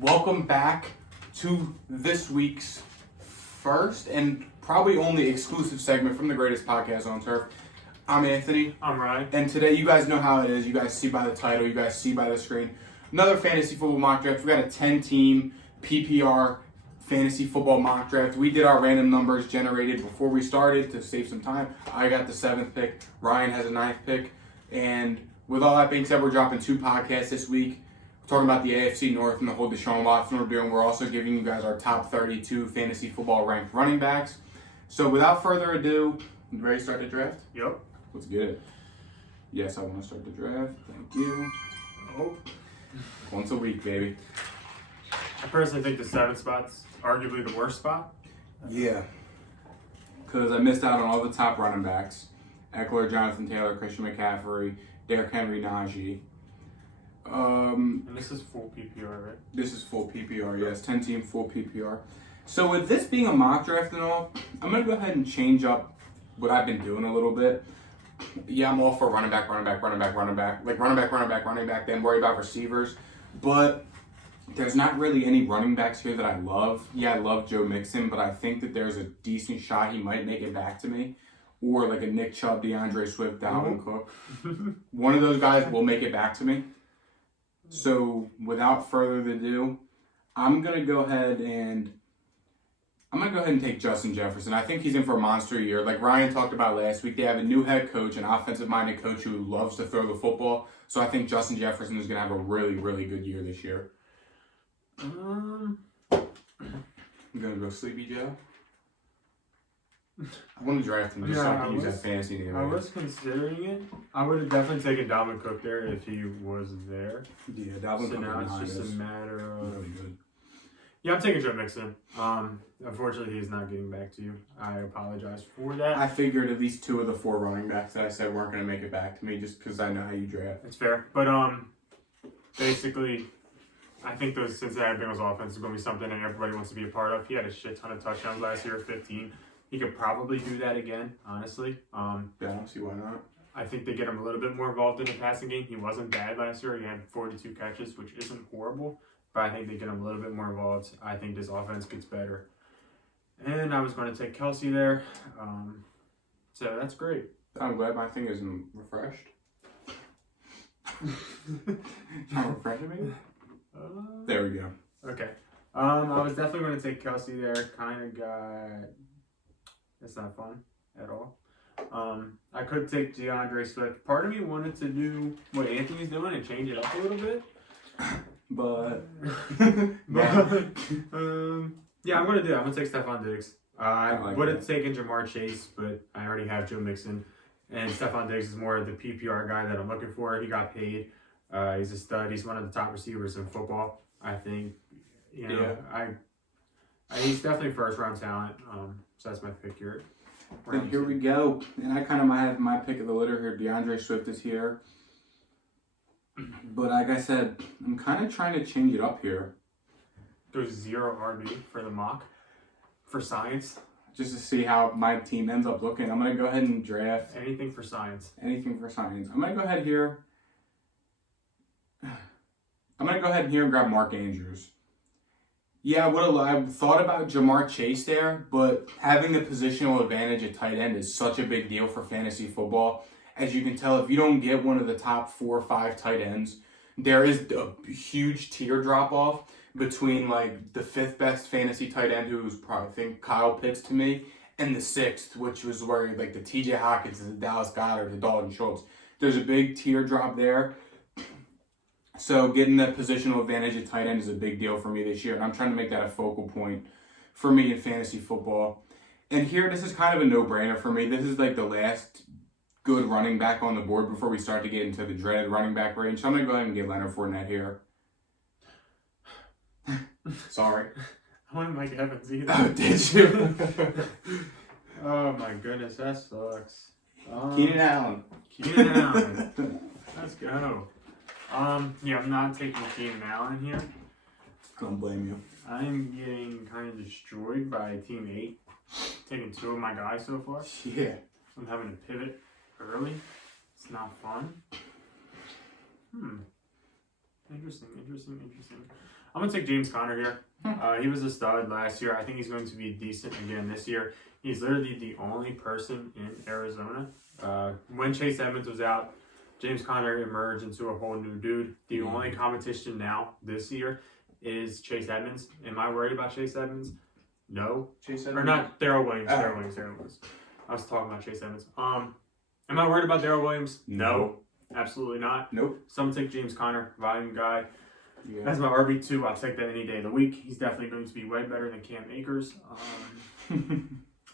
Welcome back to this week's first and probably only exclusive segment from the greatest podcast on turf. I'm Anthony. I'm Ryan. And today, you guys know how it is. You guys see by the title. You guys see by the screen. Another fantasy football mock draft. We got a 10-team PPR fantasy football mock draft. We did our random numbers generated before we started to save some time. I got the 7th pick. Ryan has a 9th pick. And with all that being said, we're dropping 2 podcasts this week. We're talking about the AFC North and the whole Deshaun Watson we're doing. We're also giving you guys our top 32 fantasy football ranked running backs. So without further ado, you ready to start the draft? Yep. Let's get it. Yes, I want to start the draft. Thank you. Oh. Once a week, baby. I personally think the 7th spot's arguably the worst spot. Yeah. Because I missed out on all the top running backs. Eckler, Jonathan Taylor, Christian McCaffrey, Derrick Henry, Najee. And this is full PPR, right? This is full PPR, yes. 10-team full PPR. So with this being a mock draft and all, I'm going to go ahead and change up what I've been doing a little bit. Yeah, I'm all for running back. Like running back, then worry about receivers. But there's not really any running backs here that I love. Yeah, I love Joe Mixon, but I think that there's a decent shot he might make it back to me. Or like a Nick Chubb, DeAndre Swift, Dalvin Cook. One of those guys will make it back to me. So without further ado, I'm gonna go ahead and take Justin Jefferson. I think he's in for a monster year. Like Ryan talked about last week, they have a new head coach, an offensive-minded coach who loves to throw the football. So I think Justin Jefferson is gonna have a really, really good year this year. I'm gonna go Sleepy Joe. I want to draft him just so I can use that fantasy name. I was considering it. I would have definitely taken Dalvin Cook there if he was there. Yeah, Dalvin Cook. So now it's just a matter of... Really good. Yeah, I'm taking Joe Mixon. Unfortunately, he's not getting back to you. I apologize for that. I figured at least 2 of the 4 running backs that I said weren't going to make it back to me just because I know how you draft. It's fair. But basically, I think the Cincinnati Bengals offense is going to be something that everybody wants to be a part of. He had a shit ton of touchdowns last year at 15. He could probably do that again, honestly. Yeah, I don't see why not. I think they get him a little bit more involved in the passing game. He wasn't bad last year. He had 42 catches, which isn't horrible. But I think they get him a little bit more involved. I think this offense gets better. And I was going to take Kelsey there. So that's great. I'm glad my thing isn't refreshed. Trying to refresh it, maybe? There we go. Okay. I was definitely going to take Kelsey there. Kind of got... It's not fun at all. I could take DeAndre Swift. Part of me wanted to do what Anthony's doing and change it up a little bit. But yeah, I'm going to do it. I'm going to take Stephon Diggs. I would have that. taken Jamar Chase, but I already have Joe Mixon. And Stephon Diggs is more of the PPR guy that I'm looking for. He got paid. He's a stud. He's one of the top receivers in football, I think. You know, yeah. He's definitely first-round talent. So that's my pick here. And here we go. And I kind of might have my pick of the litter here. DeAndre Swift is here. But like I said, I'm kind of trying to change it up here. There's 0 RB for the mock for science. Just to see how my team ends up looking. I'm going to go ahead and draft. Anything for science. Anything for science. I'm going to go ahead here. I'm going to go ahead here and grab Mark Andrews. Yeah, I thought about Jamar Chase there, but having the positional advantage at tight end is such a big deal for fantasy football. As you can tell, if you don't get one of the top 4 or 5 tight ends, there is a huge tier drop-off between like the 5th best fantasy tight end, who's probably, I think, Kyle Pitts to me, and the 6th, which was where like the TJ Hawkins, the Dallas Goedert, the Dalton Schultz. There's a big tier drop there. So getting that positional advantage at tight end is a big deal for me this year, and I'm trying to make that a focal point for me in fantasy football. And here, this is kind of a no-brainer for me. This is like the last good running back on the board before we start to get into the dreaded running back range. So I'm going to go ahead and get Leonard Fournette here. Sorry. I wanted Mike Evans either. Oh, did you? Oh my goodness, that sucks. Keenan Allen. Keenan Allen. Let's go. Yeah, I'm not taking Keenan Allen here. Don't blame you. I'm getting kind of destroyed by Team 8. Taking 2 of my guys so far. Yeah. I'm having to pivot early. It's not fun. Interesting. I'm going to take James Conner here. He was a stud last year. I think he's going to be decent again this year. He's literally the only person in Arizona. When Chase Edmonds was out, James Conner emerged into a whole new dude. The only competition now this year is Chase Edmonds. Am I worried about Chase Edmonds? No. Chase Edmonds? Or not Darrell Williams. Darrell Williams. I was talking about Chase Edmonds. Am I worried about Darrell Williams? No. Absolutely not. Nope. So I'm going to take James Conner, volume guy. Yeah. As my RB2, I'll take that any day of the week. He's definitely going to be way better than Cam Akers.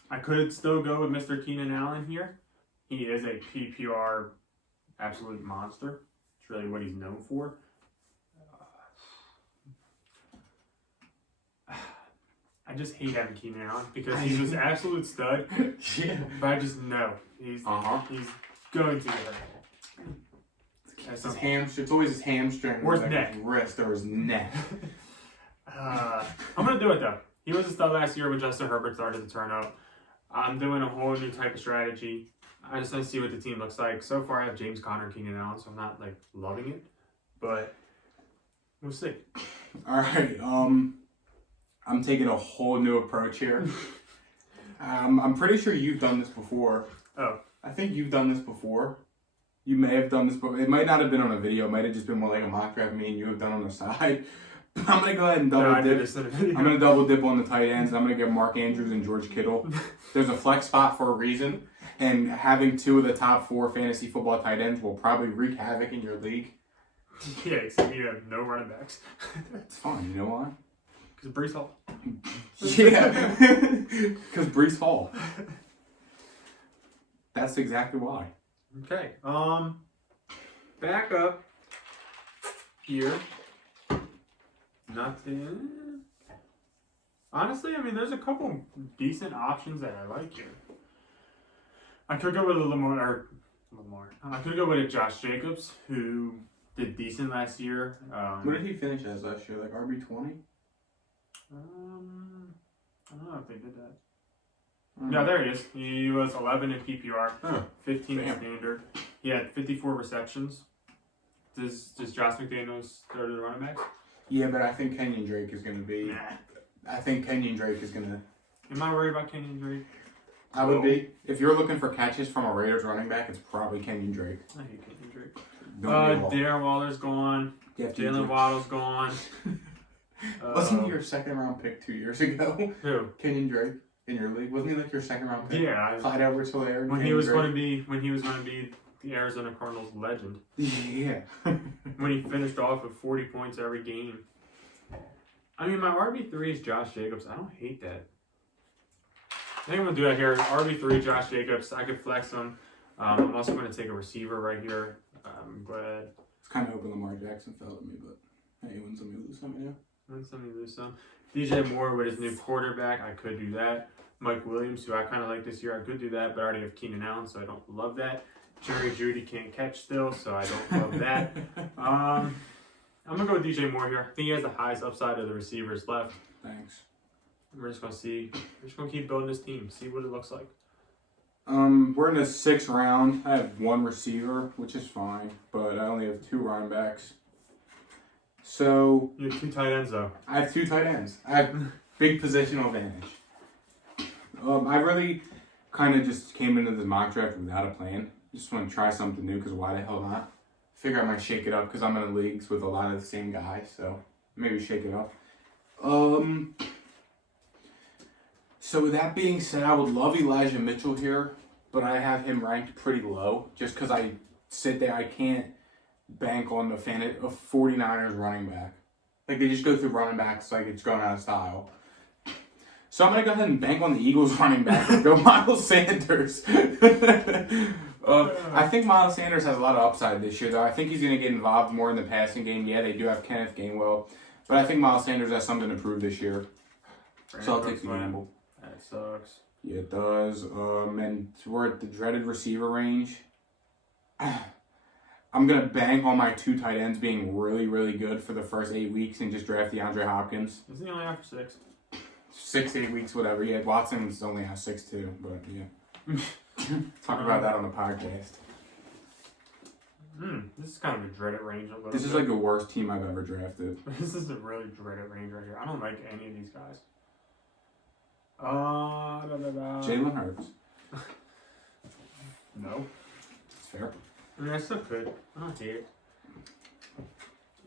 I could still go with Mr. Keenan Allen here. He is a PPR absolute monster. It's really what he's known for. I just hate having Keenan Allen because he's an absolute stud. Yeah. But I just know he's going to get hurt. It's always his hamstring. Or his neck. Wrist or his neck. I'm going to do it though. He was a stud last year when Justin Herbert started to turn up. I'm doing a whole new type of strategy. I just want to see what the team looks like. So far, I have James Conner and Keenan Allen, so I'm not like loving it, but we'll see. All right. I'm taking a whole new approach here. I'm pretty sure you've done this before. Oh. I think you've done this before. You may have done this before. It might not have been on a video. It might have just been more like a mock draft me and you have done on the side. But I'm going to go ahead and double dip. I'm going to double dip on the tight ends. I'm going to get Mark Andrews and George Kittle. There's a flex spot for a reason. And having two of the top 4 fantasy football tight ends will probably wreak havoc in your league. Yeah, except you have no running backs. It's fine. You know why? Because Brees Hall. Yeah. Because Brees Hall. That's exactly why. Okay. Back up here. Honestly, I mean, there's a couple decent options that I like here. I could go with a Lamar. I could go with a Josh Jacobs, who did decent last year. What did he finish as last year? Like RB20? I don't know if they did that. No, there he is. He was 11 in PPR, 15 in standard. He had 54 receptions. Does Josh McDaniels throw to the running back? Yeah, but I think Kenyon Drake is going to be... Nah. I think Kenyon Drake is going to... Am I worried about Kenyon Drake? I would be. If you're looking for catches from a Raiders running back, it's probably Kenyon Drake. I hate Kenyon Drake. Darren Waller's gone. Jalen Waddle's gone. Wasn't he your second round pick 2 years ago? Who? Kenyon Drake in your league. Wasn't he like your second round pick? Yeah. Clyde Edwards-Helaire. When he was going to be the Arizona Cardinals legend. Yeah. When he finished off with 40 points every game. I mean, my RB3 is Josh Jacobs. I don't hate that. I think I'm going to do that here. RB3, Josh Jacobs. I could flex him. I'm also going to take a receiver right here. I'm glad. I was kind of hoping Lamar Jackson fell at me, but hey, win some, you lose some, you know? Win some, you lose some. DJ Moore with his new quarterback. I could do that. Mike Williams, who I kind of like this year. I could do that, but I already have Keenan Allen, so I don't love that. Jerry Jeudy can't catch still, so I don't love that. I'm going to go with DJ Moore here. I think he has the highest upside of the receivers left. Thanks. We're just going to see. We're just going to keep building this team, see what it looks like. We're in the 6th round. I have 1 receiver, which is fine, but I only have 2 running backs. So... You have 2 tight ends, though. I have 2 tight ends. I have big positional advantage. I really kind of just came into this mock draft without a plan. Just want to try something new, because why the hell not? Figure I might shake it up, because I'm in leagues with a lot of the same guys, so maybe shake it up. So with that being said, I would love Elijah Mitchell here, but I have him ranked pretty low, just because I sit there, I can't bank on the 49ers running back. Like, they just go through running backs like it's going out of style. So I'm going to go ahead and bank on the Eagles running back and go Miles Sanders. I think Miles Sanders has a lot of upside this year, though. I think he's going to get involved more in the passing game. Yeah, they do have Kenneth Gainwell, but I think Miles Sanders has something to prove this year. So I'll take the gamble. That sucks. Yeah, it does. And we're at the dreaded receiver range. I'm going to bank on my 2 tight ends being really, really good for the first 8 weeks and just draft DeAndre Hopkins. Isn't he only out for 6? 6, 8 weeks, whatever. Yeah, Watson's only out 6 too, but yeah. Talk about that on the podcast. This is kind of a dreaded range a little This bit. is like the worst team I've ever drafted. This is a really dreaded range right here. I don't like any of these guys. Jalen Hurts. No. It's fair. I mean, I still could. I don't hate it.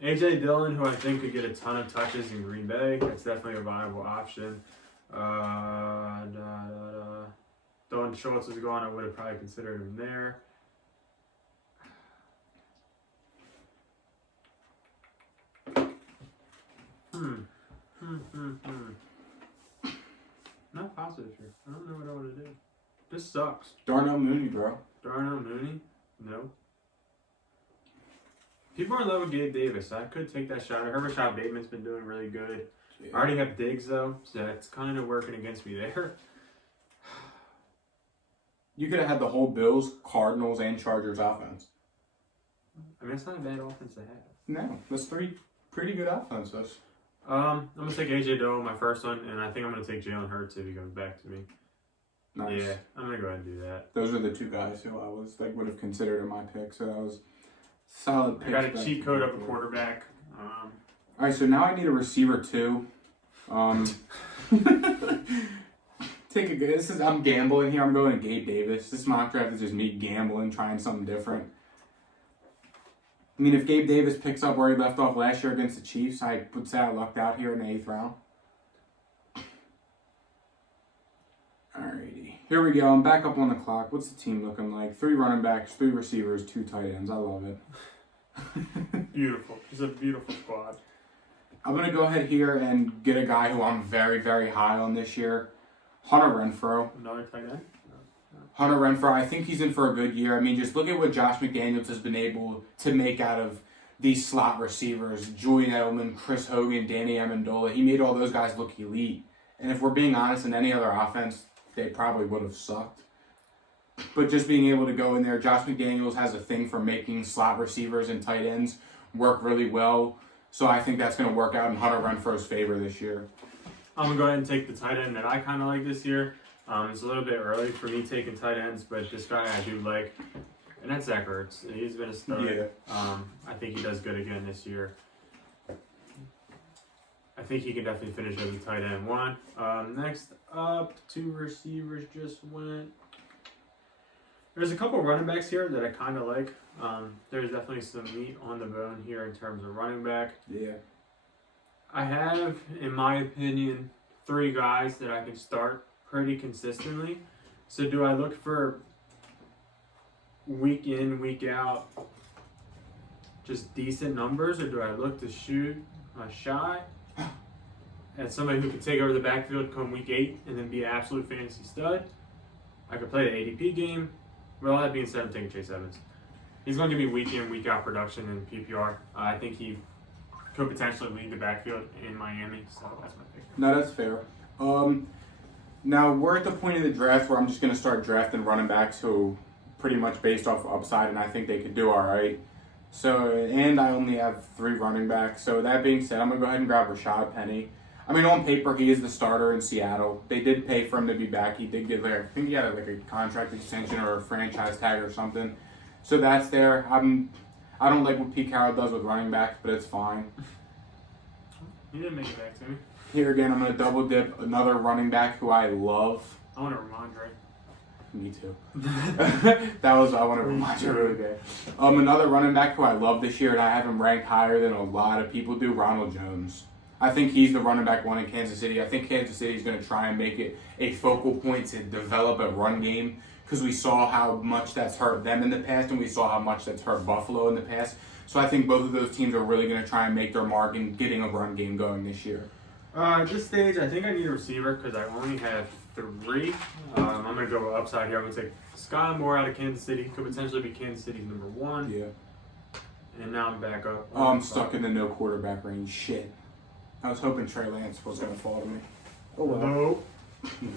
AJ Dillon, who I think could get a ton of touches in Green Bay. That's definitely a viable option. Don Schultz is gone. I would have probably considered him there. Not positive here. I don't know what I want to do. This sucks. Darnell Mooney, bro. Darnell Mooney? No. People are in love with Gabe Davis. I could take that shot. I heard Rashad Bateman's been doing really good. Yeah. I already have Diggs, though, so that's kind of working against me there. You could have had the whole Bills, Cardinals, and Chargers offense. I mean, it's not a bad offense to have. No, that's 3 pretty good offenses. I'm going to take AJ Dillon, my first one, and I think I'm going to take Jalen Hurts if he comes back to me. Nice. Yeah, I'm going to go ahead and do that. Those are the 2 guys who I was would have considered in my pick, so that was solid pick. I got a cheat code of a quarterback. All right, so now I need a receiver too. Take a good. I'm gambling here. I'm going to Gabe Davis. This mock draft is just me gambling, trying something different. I mean, if Gabe Davis picks up where he left off last year against the Chiefs, I would say I lucked out here in the 8th round. Alrighty, here we go. I'm back up on the clock. What's the team looking like? 3 running backs, 3 receivers, 2 tight ends. I love it. Beautiful. It's a beautiful squad. I'm going to go ahead here and get a guy who I'm very, very high on this year. Hunter Renfrow. Another tight end? Hunter Renfrow, I think he's in for a good year. I mean, just look at what Josh McDaniels has been able to make out of these slot receivers. Julian Edelman, Chris Hogan, Danny Amendola. He made all those guys look elite. And if we're being honest, in any other offense, they probably would have sucked. But just being able to go in there, Josh McDaniels has a thing for making slot receivers and tight ends work really well. So I think that's going to work out in Hunter Renfrow's favor this year. I'm going to go ahead and take the tight end that I kind of like this year. It's a little bit early for me taking tight ends, but this guy I do like, and that's Zach Ertz. He's been a stud. Yeah. I think he does good again this year. I think he can definitely finish as a tight end 1. Next up, 2 receivers just went. There's a couple running backs here that I kind of like. There's definitely some meat on the bone here in terms of running back. Yeah. I have, in my opinion, 3 guys that I can start pretty consistently. So do I look for week in, week out, just decent numbers, or do I look to shoot a shot at somebody who can take over the backfield come week 8 and then be an absolute fantasy stud? I could play the ADP game. With all that being said, I'm taking Chase Evans. He's going to give me week in, week out production in PPR. I think he could potentially lead the backfield in Miami, so that's my pick. No, that's fair. Now we're at the point of the draft where I'm just going to start drafting running backs who pretty much based off upside, and I think they could do all right. So, and I only have 3 running backs. So that being said, I'm going to go ahead and grab Rashad Penny. I mean, on paper, he is the starter in Seattle. They did pay for him to be back. He did get I think he had a contract extension or a franchise tag or something. So that's there. I don't like what Pete Carroll does with running backs, but it's fine. He didn't make it back to me. Here again, I'm going to double dip another running back who I love. I want to Ramondre. Me too. I want to remind you really bad. Another running back who I love this year, and I have him ranked higher than a lot of people do, Ronald Jones. I think he's the running back 1 in Kansas City. I think Kansas City is going to try and make it a focal point to develop a run game because we saw how much that's hurt them in the past, and we saw how much that's hurt Buffalo in the past. So I think both of those teams are really going to try and make their mark in getting a run game going this year. At this stage, I think I need a receiver because I only have 3. I'm going to go upside here. I'm going to take Sky Moore out of Kansas City. Could potentially be Kansas City's number 1. Yeah. And now I'm back up. Oh, I'm stuck in the no quarterback range. Shit. I was hoping Trey Lance was going to fall to me. Oh, well. Nope.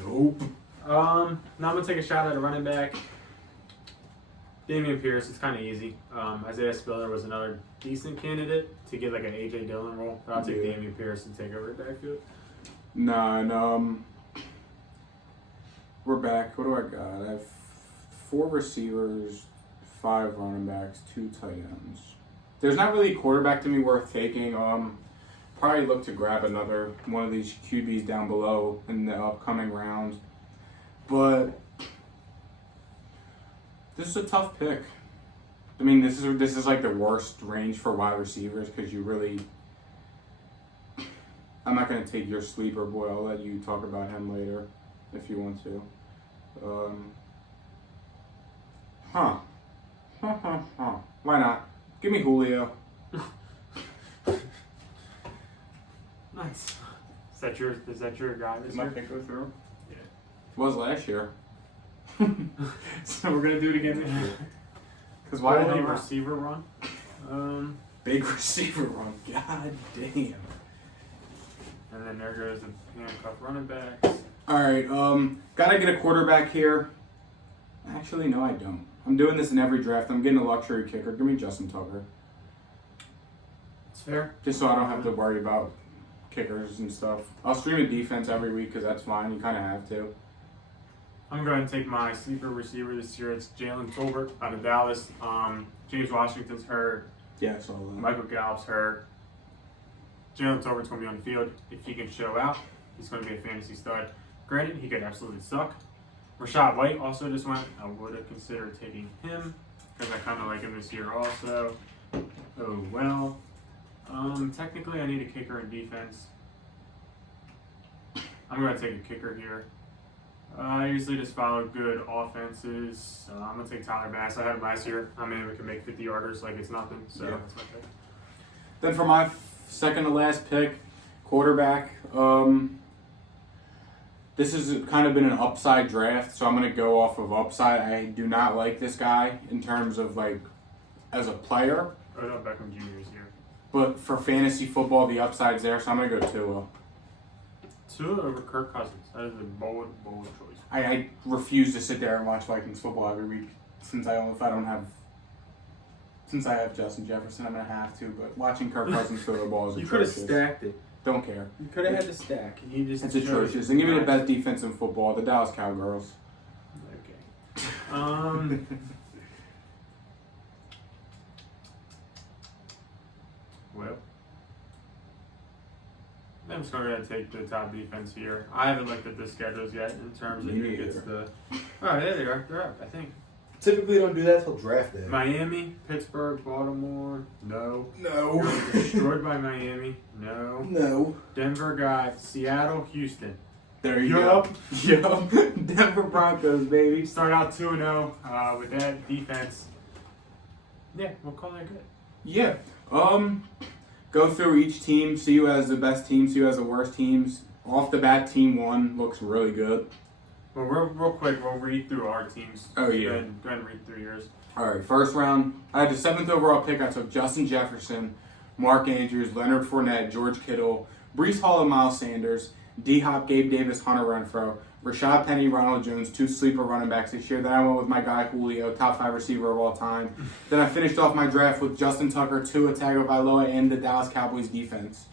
Nope. Now I'm going to take a shot at a running back. Damian Pierce, it's kind of easy. Isaiah Spiller was another decent candidate to get like an AJ Dillon role. But I'll take Damian Pierce and take over the backfield. No. We're back. What do I got? I have 4 receivers, 5 running backs, 2 tight ends. There's not really a quarterback to me worth taking. Probably look to grab another one of these QBs down below in the upcoming round. But this is a tough pick. I mean, this is like the worst range for wide receivers because you really. I'm not going to take your sleeper boy. I'll let you talk about him later if you want to. Why not? Give me Julio. Nice. Is that your guy this Did my year? pick go through? Yeah. Was last year. So we're going to do it again this year. Because why Holy did receiver run? Big receiver run. God damn. And then there goes the handcuff running backs. Alright, gotta get a quarterback here. Actually, no, I don't. I'm doing this in every draft. I'm getting a luxury kicker. Give me Justin Tucker. It's fair. Just so I don't have to worry about kickers and stuff. I'll stream a defense every week because that's fine. You kind of have to. I'm going to take my sleeper receiver this year. It's Jalen Tolbert out of Dallas. James Washington's hurt. Yeah, I saw that. Michael Gallup's hurt. Jalen Tolbert's going to be on the field. If he can show out, he's going to be a fantasy stud. Granted, he could absolutely suck. Rashad White also just went. I would have considered taking him because I kind of like him this year also. Oh, well. Technically, I need a kicker in defense. I'm going to take a kicker here. I usually just follow good offenses. I'm going to take Tyler Bass. I had him last year. I mean, we can make 50-yarders like it's nothing. So Yeah. that's my pick. Then for my second to last pick, quarterback. This has kind of been an upside draft, so I'm going to go off of upside. I do not like this guy in terms of like as a player, Odell Beckham Jr. is here. but for fantasy football, the upside's there, so I'm going to go Tua. Tua over Kirk Cousins. That is a bold choice. I refuse to sit there and watch Vikings football every week since I have Justin Jefferson, I'm going to have to, but watching Kirk Cousins throw the ball is You could have atrocious. stacked it. Don't care. You could have had the stack. You just It's atrocious. And give me the best defense in football, the Dallas Cowgirls. Okay. Well, I'm just going to take the top defense here. I haven't looked at the schedules yet in terms of Me who gets neither. the. Oh, there they are. They're up, I think. Typically don't do that till draft day. Miami, Pittsburgh, Baltimore. No. No. Destroyed by Miami. No. No. Denver got Seattle, Houston. There you go. Yup. Denver Broncos, baby. Start out 2-0 with that defense. Yeah, we'll call that good. Yeah. Go through each team, see who has the best team, see who has the worst teams. Off the bat, team 1 looks really good. Well, real quick, we'll read through our teams. Oh, yeah. Go ahead and read through yours. All right, first round, I had the 7th overall pick. I took Justin Jefferson, Mark Andrews, Leonard Fournette, George Kittle, Breece Hall and Miles Sanders, D-Hop, Gabe Davis, Hunter Renfrow, Rashad Penny, Ronald Jones, 2 sleeper running backs this year. Then I went with my guy Julio, top 5 receiver of all time. Then I finished off my draft with Justin Tucker, Tua Tagovailoa, and the Dallas Cowboys defense.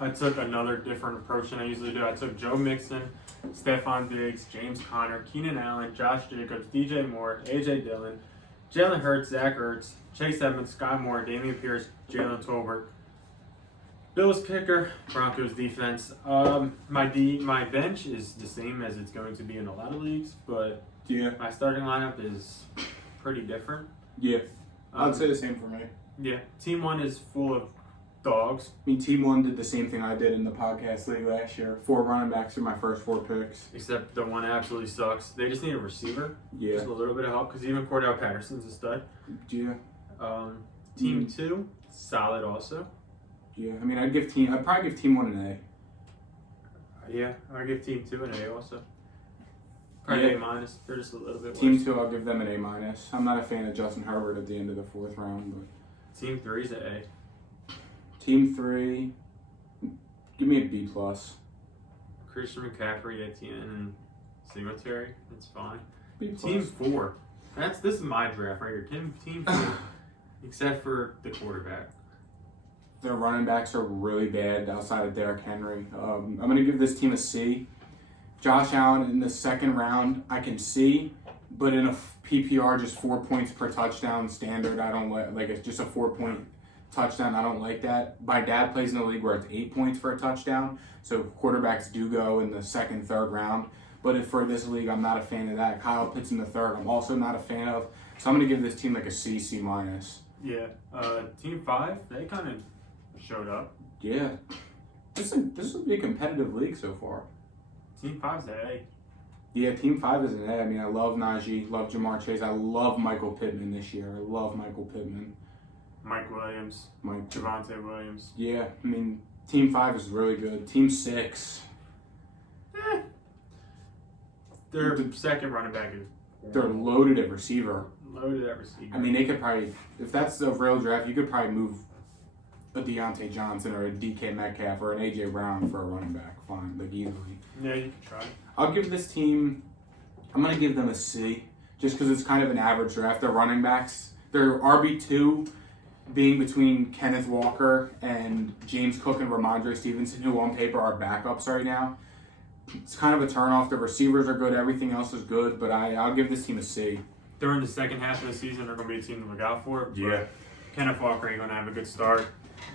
I took another different approach than I usually do. I took Joe Mixon, Stephon Diggs, James Conner, Keenan Allen, Josh Jacobs, DJ Moore, AJ Dillon, Jalen Hurts, Zach Ertz, Chase Edmonds, Sky Moore, Damian Pierce, Jalen Tolbert. Bills kicker, Broncos defense. My bench is the same as it's going to be in a lot of leagues, but Yeah. my starting lineup is pretty different. Yeah. I'd say the same for me. Yeah, team 1 is full of dogs. I mean, Team 1 did the same thing I did in the podcast league last year. 4 running backs are my first 4 picks. Except the one absolutely sucks. They just need a receiver. Yeah. Just a little bit of help because even Cordell Patterson's a stud. Yeah. Team 2, solid also. Yeah. I mean, I'd probably give Team 1 an Yeah, I give Team 2 an A also. Probably Yeah. A minus. They're just a little bit A. Team worse. 2, I'll give them an A minus. I'm not a fan of Justin Herbert at the end of the 4th round, but Team 3 is an A. Team 3, give me a B plus. Christian McCaffrey, Etienne, and Singletary. That's fine. B plus. Team 4. This is my draft right here. Team 4. Except for the quarterback. Their running backs are really bad outside of Derrick Henry. I'm going to give this team a C. Josh Allen in the 2nd round, I can see but in a PPR, just 4 points per touchdown standard. I don't like it's just a 4-point touchdown. I don't like that. My dad plays in a league where it's 8 points for a touchdown, so quarterbacks do go in the second, third round. But if for this league, I'm not a fan of that. Kyle Pitts in the third, I'm also not a fan of. So I'm gonna give this team like a C, C minus. Yeah. Team 5, they kind of showed up. Yeah, this will be a competitive league so far. Team 5's an A. Yeah, Team 5 is an A. I mean, I love Najee, love Jamar Chase. I love Michael Pittman this year. I love Michael Pittman. Mike Williams. Javonte Williams. Yeah, I mean, Team 5 is really good. Team 6. Their second running back is They're loaded at receiver. loaded at receiver. I mean, they could probably, if that's the real draft, you could probably move a Deontay Johnson or a DK Metcalf or an AJ Brown for a running back. Fine, like easily. Yeah, you can try. I'll give this team, I'm going to give them a C, just because it's kind of an average draft. They're running backs. They're RB2 being between Kenneth Walker and James Cook and Ramondre Stevenson, who on paper are backups right now. It's kind of a turnoff. The receivers are good. Everything else is good, but I'll give this team a C. During the second half of the season, they're going to be a team to look out for. But Yeah. Kenneth Walker ain't going to have a good start.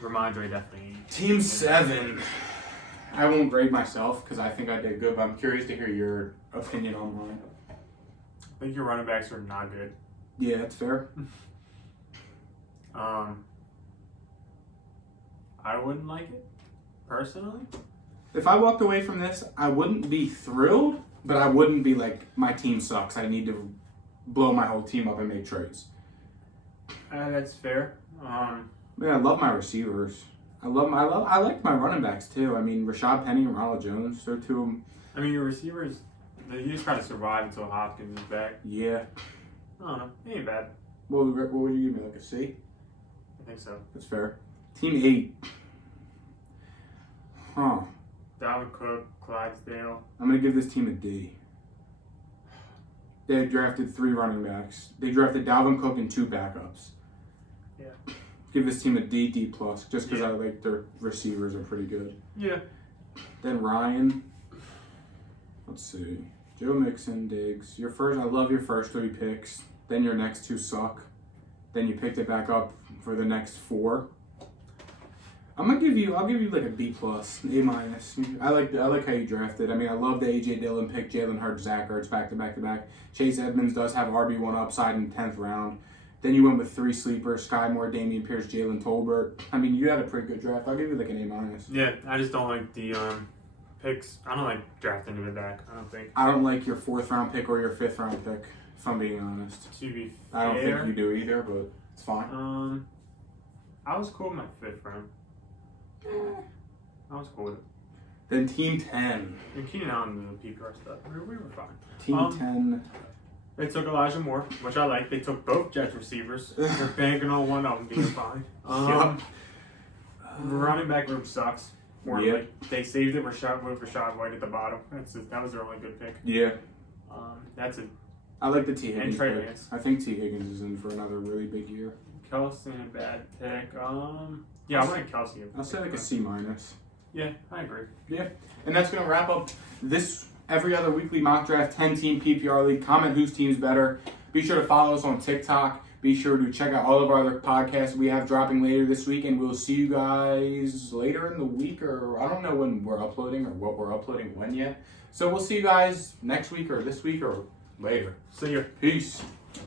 Ramondre definitely ain't. Team 7. I won't grade myself because I think I did good, but I'm curious to hear your opinion on mine. I think your running backs are not good. Yeah, that's fair. I wouldn't like it, personally. If I walked away from this, I wouldn't be thrilled, but I wouldn't be like, my team sucks. I need to blow my whole team up and make trades. That's fair. Man, I love my receivers. I like my running backs too. I mean, Rashad Penny and Ronald Jones, they're two of them. I mean, your receivers, they just got to survive until Hopkins is back. Yeah. I don't know. It ain't bad. What would you give me, like a C? I think so. That's fair. Team 8. Huh. Dalvin Cook, Clydesdale. I'm going to give this team a D. They drafted 3 running backs. They drafted Dalvin Cook and 2 backups. Yeah. Give this team a D, D+, just because Yeah. I like their receivers are pretty good. Yeah. Then Ryan. Let's see. Joe Mixon, Diggs. I love your first 3 picks. Then your next 2 suck. Then you picked it back up for the next 4. I'll give you like a B+, A-. I like how you drafted. I mean, I love the A.J. Dillon pick, Jalen Hurts, Zach Ertz, back to back. Chase Edmonds does have RB1 upside in the 10th round. Then you went with 3 sleepers, Sky Moore, Damian Pierce, Jalen Tolbert. I mean, you had a pretty good draft. I'll give you like an A-. Yeah, I just don't like the picks. I don't like drafting to the back, I don't think. I don't like your 4th round pick or your 5th round pick, if I'm being honest. To be fair, I don't think you do either, but it's fine. I was cool with my 5th round. I was cool with it. Then Team 10. And Keenan Allen the PPR stuff, we were fine. Team 10. They took Elijah Moore, which I like. They took both Jets receivers. They're banking on one of them being fine. Running back room sucks. Yeah. They saved it with Rashad White at the bottom. That was their only good pick. Yeah. That's it. I like the T. Higgins And Trey pick. Lance. I think T. Higgins is in for another really big year. Kelsey, a bad pick. Yeah, I went Kelsey. I'll say like a C-. Yeah, I agree. Yeah. And that's going to wrap up this every other weekly mock draft 10-team PPR League. Comment whose team's better. Be sure to follow us on TikTok. Be sure to check out all of our other podcasts we have dropping later this week. And we'll see you guys later in the week. Or I don't know when we're uploading or what we're uploading when yet. So we'll see you guys next week or this week or later. See you. Peace.